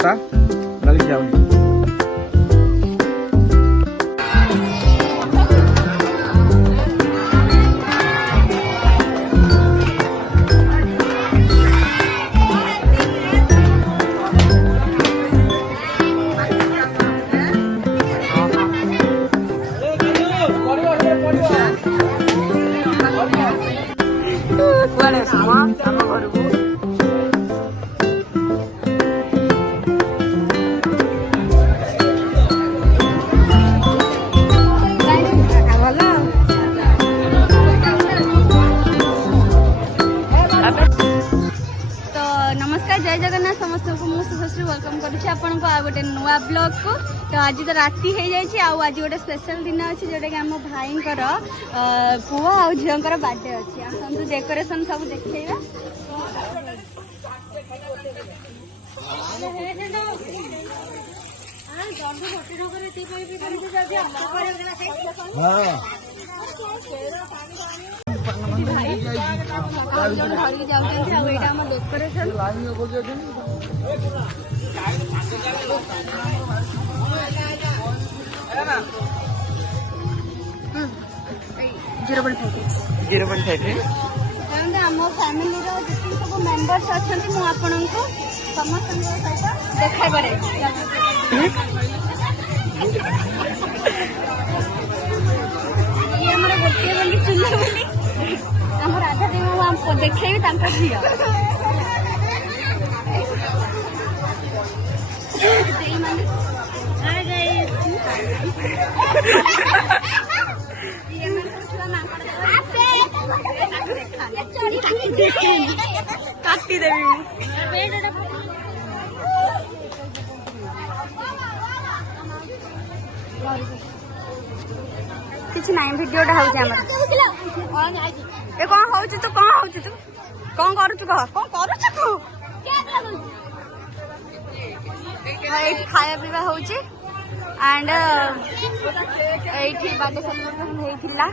କଥା ଗାଲି ଯାଉନି। କୁଆଡେ ଆମ ଘରକୁ नमस्कार जय जगन्नाथ समस्त को मुझे वेलकम करुच्ची आपन को आ गोटे नुआ ब्लॉग को। तो आज तो राति हो जाए आज गोटे स्पेशल दिन अच्छे जोटा कि आम भाई पुआ आ झीर बर्थडे अच्छे आसतु डेकोरेशन सब देखा धरिकी जाऊँ आम डेकोरेशन आम फैमिली सब मेंबर्स अच्छा मुझे समस्त सहित देखा करे ये आम गोटे बोली चूल्हा बोली आम राधा देवी देखेबी झी काटिदेवी किसी ना भिडियोटा हूँ ए कौन हो तू कौन हो तू कौन करुचु कह कौन करुचु तू खाया पीवा हो एंड ये बर्थडे सेलिब्रेशन होता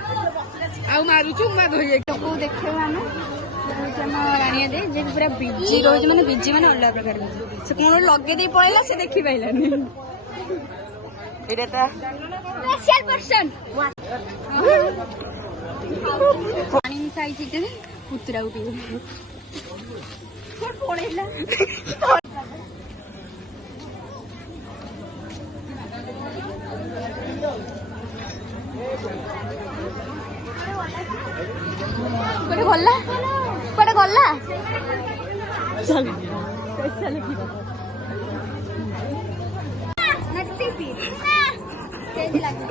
देखो आम राणिया दे जे पूरा बिजी रोज माने बिजी माने अलग प्रकार से कौन लगे दे पळेला से देखि पाइलानी एटा स्पेशल पर्सन पानी मिसाई छिटे पुतरा उठी पळेला कोटे गल्ला कोटे गल्ला चल चल नट्टी पी तेज लागे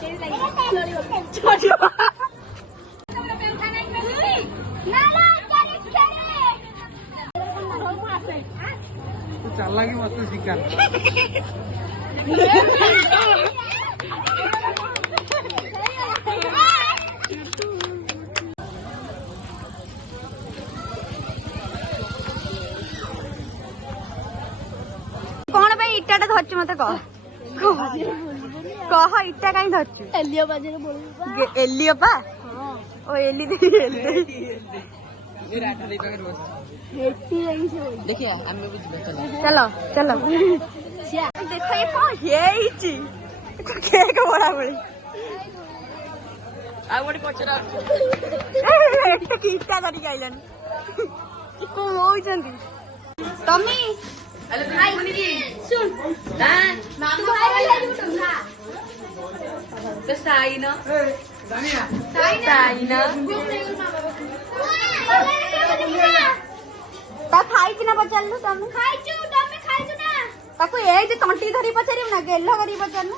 तेज लागे छोटी ना ना चल लगी मत शिकार इटाटा धरचु मत कह इटा कहीं धरचु एलियोपा ओ एली चलो चलो देख ये कौन केक बड़ा बड़ी इटा धरिक आइलानी कौन होती तमी सुन साइना खाई कि ना पचारू तुम ताको ए जे तंटी धरी पचारू ना गेल्ला करी पचारू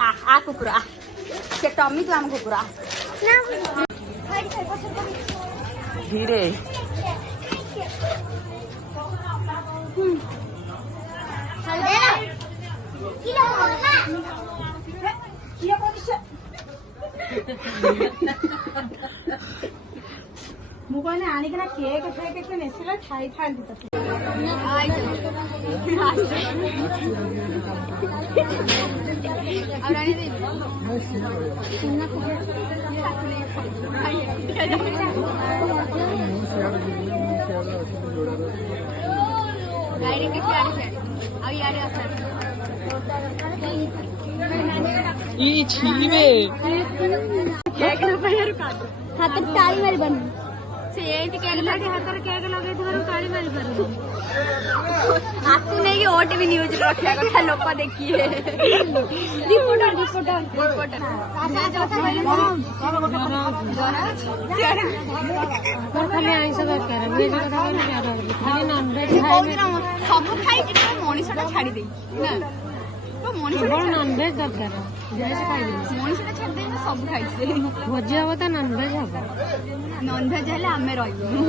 आ कुकुरा से टमी तू आम कुकुरा धीरे मुझे आणिकना केक फेक नेसिला खाई था ଆଉ ରାଣୀ ଦେବି ଗାଈରେ କିଛି ଆଡେ ସିଆଡେ ଆଉ ଇଆଡେ ଆସ ହାତରେ ତାଳି ମାରିବାନି ସେ ଏଇଠି କେକ୍ ହାତରେ କେକ୍ ଲଗେଇଥିବାରୁ ତାଳି ମାରିପାରୁନି ହାତକୁ ନେଇକି ଓଟିଭି ନ୍ୟୁଜ ରଖିବା କଥା ଲୋକ ଦେଖିବେ ଖାଲି ଆଇଁଷ ଦରକାର ସବୁ ଖାଇଛି ମଣିଷଟା ଛାଡି ଦେଇଛି ନା ନନଭେଜ ଦରକାର ମଣିଷଟା ଛାଡି ଦେଇକି ସବୁ ଖାଇছে ଭୋଜି ହବ ତ ନନଭେଜ ହବ ନନଭେଜ ହେଲେ ଆମେ ରହିବୁ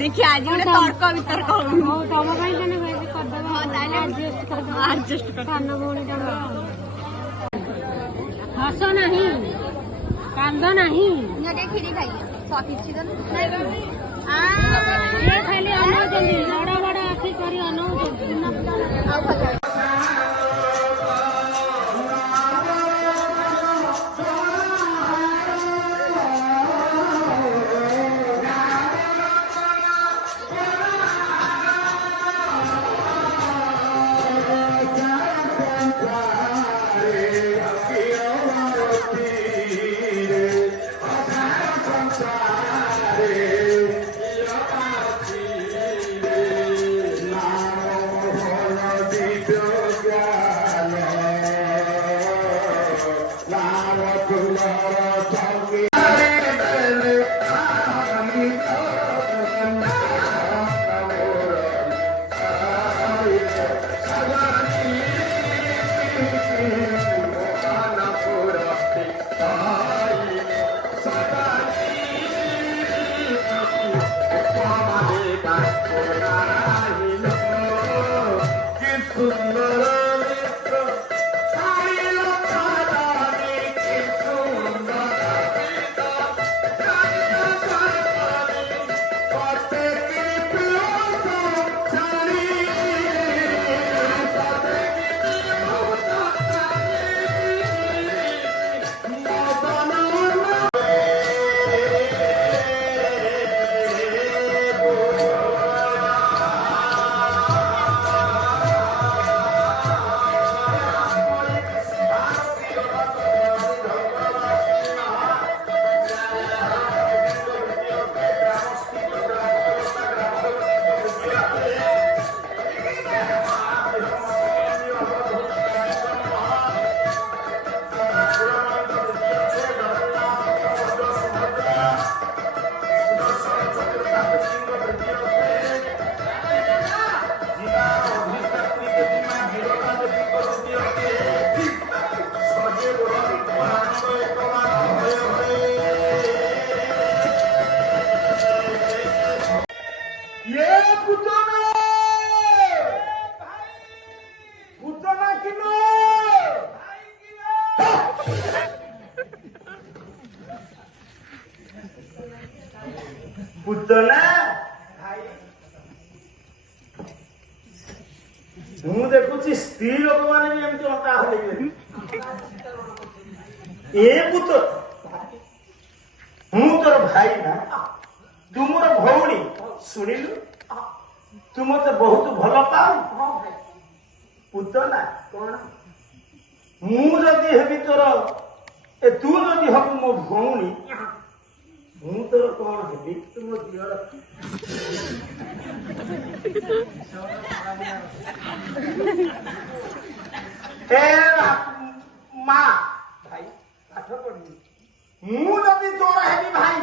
ଦେଖି ଆଜି ଗୋଟେ ତର୍କ ବିତର୍କ ହଉ ତମ ପାଇଁ ଜଣେ ଭେଜ କରିଦେବ ତାହେଲେ ଆଡଜଷ୍ଟ କର ସାନ ଭଉଣୀ ହସ ନାହିଁ କାନ୍ଦ ନାହିଁ ଟିକେ କ୍ଷୀରି ଖାଇବ କିଛି ତ ଖାଲି ଅନଉଛନ୍ତି ବଡ ବଡ ଆଖି କରି ଅନଉଛନ୍ତି ଆଉ पुतना ମୁଁ ଦେଖୁଛି ସ୍ତ୍ରୀ ଲୋକମାନେ ବି ଏମିତି ଅଣ୍ଟା ହଲେଇବେ ଏ ପୁତ ମୁଁ ତୋର ଭାଇ ନା ତୁ ମୋର ଭଉଣୀ ଶୁଣିଲୁ ତୁ ମତେ ବହୁତ ଭଲ ପାଉ ପୁତନା କଣ ମୁଁ ଯଦି ହେବି ତୋର ତୁ ଯଦି ହବୁ ମୋ ଭଉଣୀ ମୁଁ ତୋର କଣ ହେବି ତୁ ମୋ ଝିଅର ମା ଭାଇ ପାଠ ପଢିବି ମୁଁ ଯଦି ତୋର ହେବି ଭାଇ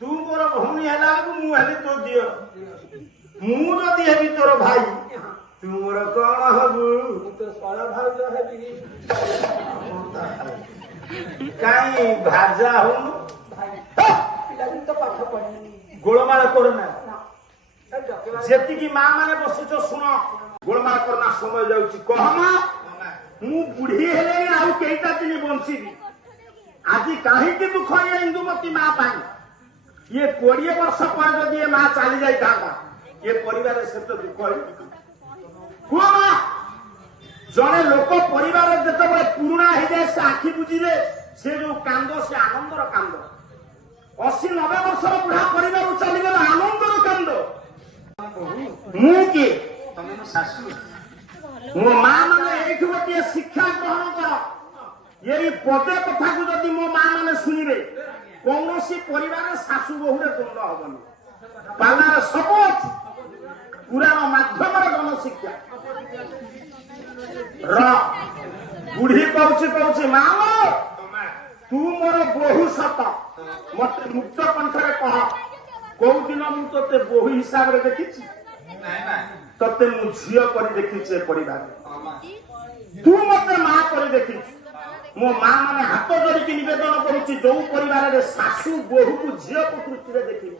ତୁ ମୋର ଭଉଣୀ ହେଲା ବେଳକୁ ମୁଁ ହେବି ତୋ ଝିଅ ମୁଁ ଯଦି ହେବି ତୋର ଭାଇ ତୁ ମୋର କଣ ହବୁ ତୋ ସଳ ଭାଉଜ ହେବି କାହିଁ ଭାଜା ହଉନୁ ଗୋଳମାଳ କରନା ଯେତିକି ମା ମାନେ ବସିଛ ଶୁଣ ଗୋଳମାଳ କରନା ସମୟ ଯାଉଛି କହ ମା ମୁଁ ବୁଢୀ ହେଲେଣି ଆଉ କେଇଟା ଦିନ ବଞ୍ଚିବି ଆଜି କାହିଁକି ଦୁଃଖ ଇଏ ଇନ୍ଦୁମତୀ ମା ପାଇଁ ଇଏ 20 ବର୍ଷ ପରେ ଯଦି ଏ ମା ଚାଲି ଯାଇଥାନ୍ତା ଏ ପରିବାରରେ ସେତେ ଦୁଃଖ କୁହ ମା ଜଣେ ଲୋକ ପରିବାର ଯେତେବେଳେ ପୁରୁଣା ହେଇଯାଏ ସେ ଆଖି ବୁଝିଲେ ସେ ଯୋଉ କାନ୍ଦ ସେ ଆନନ୍ଦର କାନ୍ଦ 80-90 ବର୍ଷର ବୁଢା ପରିବାରରୁ ଚାଲିଗଲେ ଆନନ୍ଦର କାନ୍ଦ ମୁଁ କିଏ ତମେ ମୋ ଶାଶୁ ମୋ ମା ମାନେ ଏଇଠୁ ଗୋଟିଏ ଶିକ୍ଷା ଗ୍ରହଣ କର ଏଇ ପଦେ କଥାକୁ ଯଦି ମୋ ମା ମାନେ ଶୁଣିବେ କୌଣସି ପରିବାରରେ ଶାଶୁ ବୋହୂରେ ଦ୍ୱନ୍ଦ୍ୱ ହବନି ପାଲାର ସବୁ ଅଛି ପୁରାଣ ମାଧ୍ୟମରେ ଗଣଶିକ୍ଷା ବୁଢୀ କହୁଛି ମା ତୁ ମୋର ବୋହୂ ସତ ମତେ ମୁକ୍ତ କଣ୍ଠରେ କହ କୋଉ ଦିନ ମୁଁ ତୋତେ ବୋହୂ ହିସାବରେ ଦେଖିଛି ତତେ ମୁଁ ଝିଅ କରି ଦେଖିଛି ଏ ପରିବାରରେ ତୁ ମତେ ମା କରି ଦେଖିଛୁ ମୋ ମା ମାନେ ହାତ ଧରିକି ନିବେଦନ କରୁଛି ଯୋଉ ପରିବାରରେ ଶାଶୁ ବୋହୂକୁ ଝିଅ ଦୃଷ୍ଟିରେ ଦେଖିବ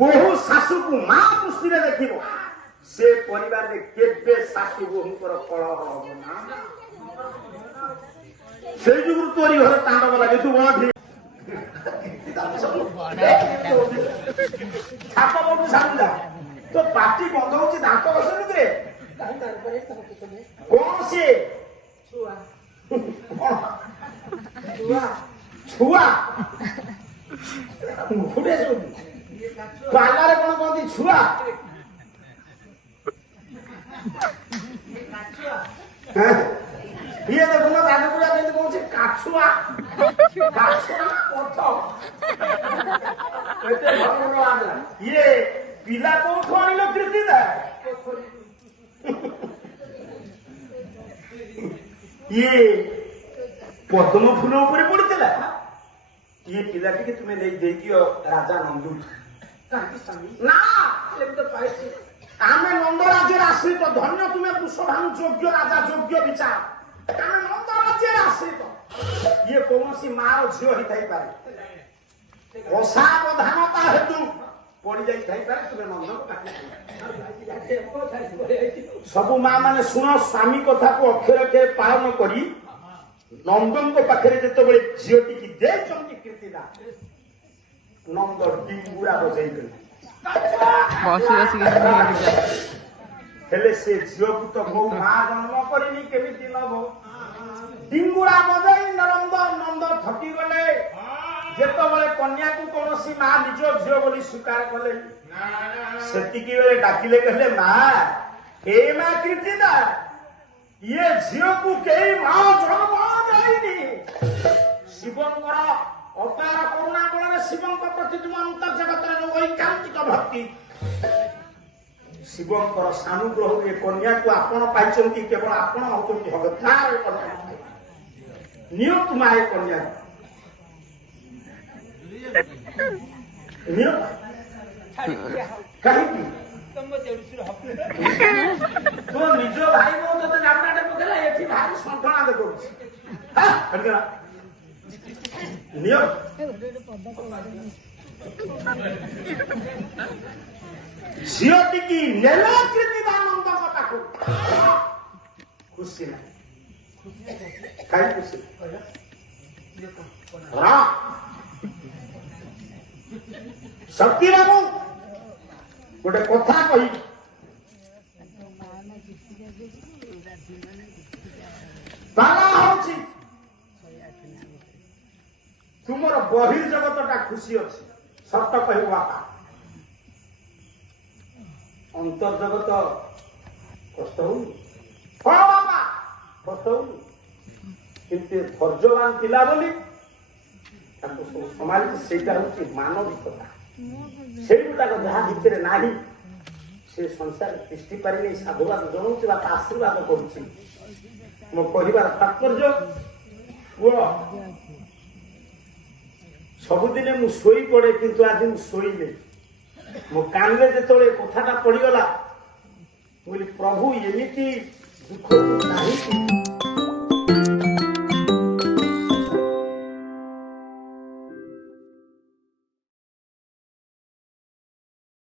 ବୋହୂ ଶାଶୁକୁ ମା ଦୃଷ୍ଟିରେ ଦେଖିବ ସେ ପରିବାରରେ କେବେ ଶାଶୁ ବୋହୂଙ୍କର କଳହ ହବ ନା ସେଇ ଯୁଗରୁ ତୋରି ଘରେ ତାଣ୍ଡବ ଲାଗେ ତୁ ବଡ଼ ଛାପ ବବୁ ସାମୁଦା ତୋ ପାଟି ବନ୍ଦ ହଉଛି ଦାନ୍ତ ବସୁନି କିରେ କଣ ସିଏ ଛୁଆ ଘୁଡେ ପାଲାରେ କଣ କହନ୍ତି ଛୁଆ ଇଏ ଦେଖୁନ ରାଜପୁରା କେମିତି କହୁଛି କାଛୁଆ ଇଏ ପିଲା କୋଉଠୁ ଆଣିଲ କୀର୍ତ୍ତିଦା ଇଏ ପଦ୍ମ ଫୁଲ ଉପରେ ପଡିଥିଲା ଇଏ ପିଲାଟିକି ତୁମେ ନେଇ ଦେଇଦିଅ ରାଜା ନନ୍ଦୁ ନା ଆମେ ନନ୍ଦ ରାଜ୍ୟରେ ଆଶ୍ରିତ ଧନ୍ୟ ତୁମେ ପୁଷ୍ପଭାନୁ ଯୋଗ୍ୟ ରାଜା ଯୋଗ୍ୟ ବିଚାର ଆମେ ନନ୍ଦ ରାଜ୍ୟରେ ଆଶ୍ରିତ ଇଏ କୌଣସି ମାର ଝିଅ ହେଇଥାଇପାରେ ଅସାବଧାନତା ହେତୁ ପଡି ଯାଇଥାଇପାରେ ତୁମେ ନନ୍ଦଙ୍କ ପାଖରେ ସବୁ ମା ମାନେ ଶୁଣ ସ୍ୱାମୀ କଥାକୁ ଅକ୍ଷର ଅକ୍ଷରେ ପାଳନ କରି ନନ୍ଦଙ୍କ ପାଖରେ ଯେତେବେଳେ ଝିଅଟିକି ଦେଇଛନ୍ତି କୀର୍ତ୍ତିଦା ନନ୍ଦ ଡିଙ୍ଗୁରା ବଜେଇଥିଲେ ହେଲେ ସେ ଝିଅକୁ ତ ବୋଉ ମା ଜନ୍ମ କରିନି କେମିତି ନବ ଡିଙ୍ଗୁରା ବଜେଇ ନନ୍ଦ ଥକିଗଲେ ଯେତେବେଳେ କନ୍ୟାକୁ କୌଣସି ମା ନିଜ ଝିଅ ବୋଲି ସ୍ୱୀକାର କଲେ ସେତିକି ବେଳେ ଡାକିଲେ କହିଲେ ମା ଏ ମା କୀର୍ତ୍ତିଦା ଇଏ ଝିଅକୁ କେହି ମା ଜନ୍ମ ଦେଇନି ଶିବଙ୍କର ଅପାର କରୁଣା ବଳରେ ଶିବଙ୍କ ପ୍ରତି ତୁମ ଅନ୍ତର୍ଜଗତରେ ଯୋଉ ଐକାନ୍ତିକ ଭକ୍ତି ଶିବଙ୍କର ସାନୁଗ୍ରହରୁ ଏ କନ୍ୟାକୁ ଆପଣ ପାଇଛନ୍ତି କେବଳ ଆପଣ ହଉଛନ୍ତି ହକଦାର କନ୍ୟା ନିୟନ୍ତୁ ମା ଏ କନ୍ୟାକୁ କାହିଁକି ତୋ ନିଜ ଭାଇ ବୋଉ ତୋତେ ଜାମନାଟେ ପକେଇଲା ଏଠି ଭାରି ସଣ୍ଠଣା ଦେଖଉଛି ନିଅ ଝିଅଟିକି ନେଲ କୀର୍ତ୍ତିଦାନନ୍ଦଙ୍କ ପାଖକୁ ଖୁସି ନାହିଁ କାହିଁ ଖୁସି ଶକ୍ତି ବାବୁ ଗୋଟେ କଥା କହି ପାଲା ହଉଛି ତୁମର ବହିର୍ଜଗତଟା ଖୁସି ଅଛି ସତ କହିବ ବାପା ଅନ୍ତର୍ଜଗତ କଷ୍ଟ ହଉନି ହଁ ବାପା କଷ୍ଟ ହଉନି କିନ୍ତୁ ଧୈର୍ଯ୍ୟବାନ ପିଲା ବୋଲି ତାକୁ ସବୁ ସମାଳିଛି ସେଇଟା ହଉଛି ମାନବିକତା ସେଇଗୁଟାକ ଯାହା ଭିତରେ ନାହିଁ ସେ ସଂସାରରେ ତିଷ୍ଠି ପାରିନି ସାଧୁବାଦ ଜଣାଉଛି ବାପା ଆଶୀର୍ବାଦ କରୁଛି ମୋ କହିବାର ତାତ୍ପର୍ଯ୍ୟ ପୁଅ ସବୁଦିନେ ମୁଁ ଶୋଇ ପଡେ କିନ୍ତୁ ଆଜି ମୁଁ ଶୋଇନି ମୋ କାନରେ ଯେତେବେଳେ କଥାଟା ପଡିଗଲା ମୁଁ କହିଲି ପ୍ରଭୁ ଏମିତି ଦୁଃଖ କାହିଁକି